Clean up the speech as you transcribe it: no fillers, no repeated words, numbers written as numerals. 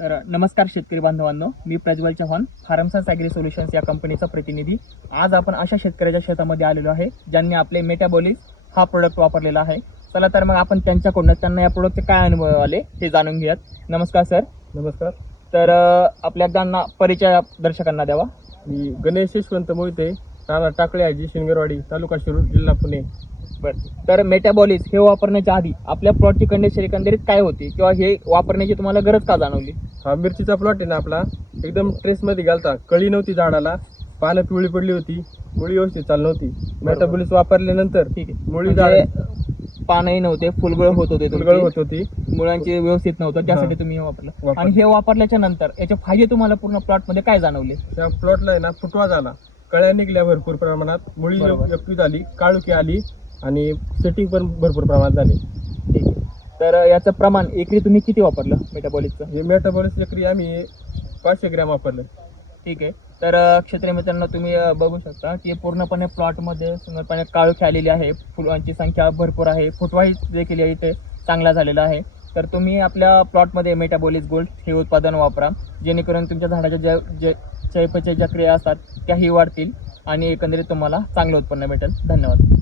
तर नमस्कार शेतकरी बांधवांनो, मी प्रज्वल चव्हाण, फार्मसन्स ॲग्री सोल्युशन्स या कंपनीचा प्रतिनिधी. आज आपण अशा शेतकऱ्याच्या शेतामध्ये आलेलो आहे ज्यांनी आपले मेटाबॉलिस हा प्रोडक्ट वापरलेला आहे. चला तर मग आपण त्यांच्याकडून त्यांना या प्रोडक्टचे काय अनुभव आले हे जाणून घेऊयात. नमस्कार सर. नमस्कार. तर आपल्या त्यांना परिचय दर्शकांना द्यावा. मी गणेश यशवंत मोहिते, राहणार टाकळे आजी, शिंगरवाडी, तालुका शिरूर, जिल्हा पुणे. बरं, तर मेटाबॉलिस हे वापरण्याच्या आधी आपल्या प्लॉटची कंडिशन एकंदरीत काय होती किंवा हे वापरण्याची तुम्हाला गरज का जाणवली? हा मिरचीचा प्लॉट आहे ना आपला, एकदम ट्रेसमध्ये गेलता. कळी नव्हती झाडाला, पानं पिवळी पडली होती, मुळी व्यवस्थित चालू नव्हती. मेटाबॉलिस वापरल्यानंतर ठीक आहे, मुळी झाड पानही नव्हते, फुलगळ होत होते, फुलगळ होत होती, मुळांची व्यवस्थित नव्हतं, त्यासाठी तुम्ही हे वापरलं. आणि हे वापरल्याच्या नंतर याचे फायदे तुम्हाला पूर्ण प्लॉट मध्ये काय जाणवले? त्या प्लॉटला आहे ना फुटवा झाला, कळ्या निघल्या भरपूर प्रमाणात, मुळी व्यक्ती झाली, काळुकी आली आणि सेटिंग पण भरपूर प्रमाणात झाली. ठीक आहे, तर याचं प्रमाण एकरी तुम्ही किती वापरलं मेटाबॉलिसचं? हे मेटाबॉलिस एकरी आम्ही 500 ग्रॅम वापरलं. ठीक आहे, तर क्षेत्रीय मित्रांनो तुम्ही बघू शकता की पूर्णपणे प्लॉटमध्ये सुंदरपणे काळोखी आलेली आहे, फुलांची संख्या भरपूर आहे, फुटवाही देखील इथे चांगला झालेला आहे. तर तुम्ही आपल्या प्लॉटमध्ये मेटाबॉलिस गोल्ड हे उत्पादन वापरा, जेणेकरून तुमच्या झाडाच्या जे चयापचय ज्या क्रिया असतात त्याही वाढतील आणि एकंदरीत तुम्हाला चांगलं उत्पन्न भेटेल. धन्यवाद.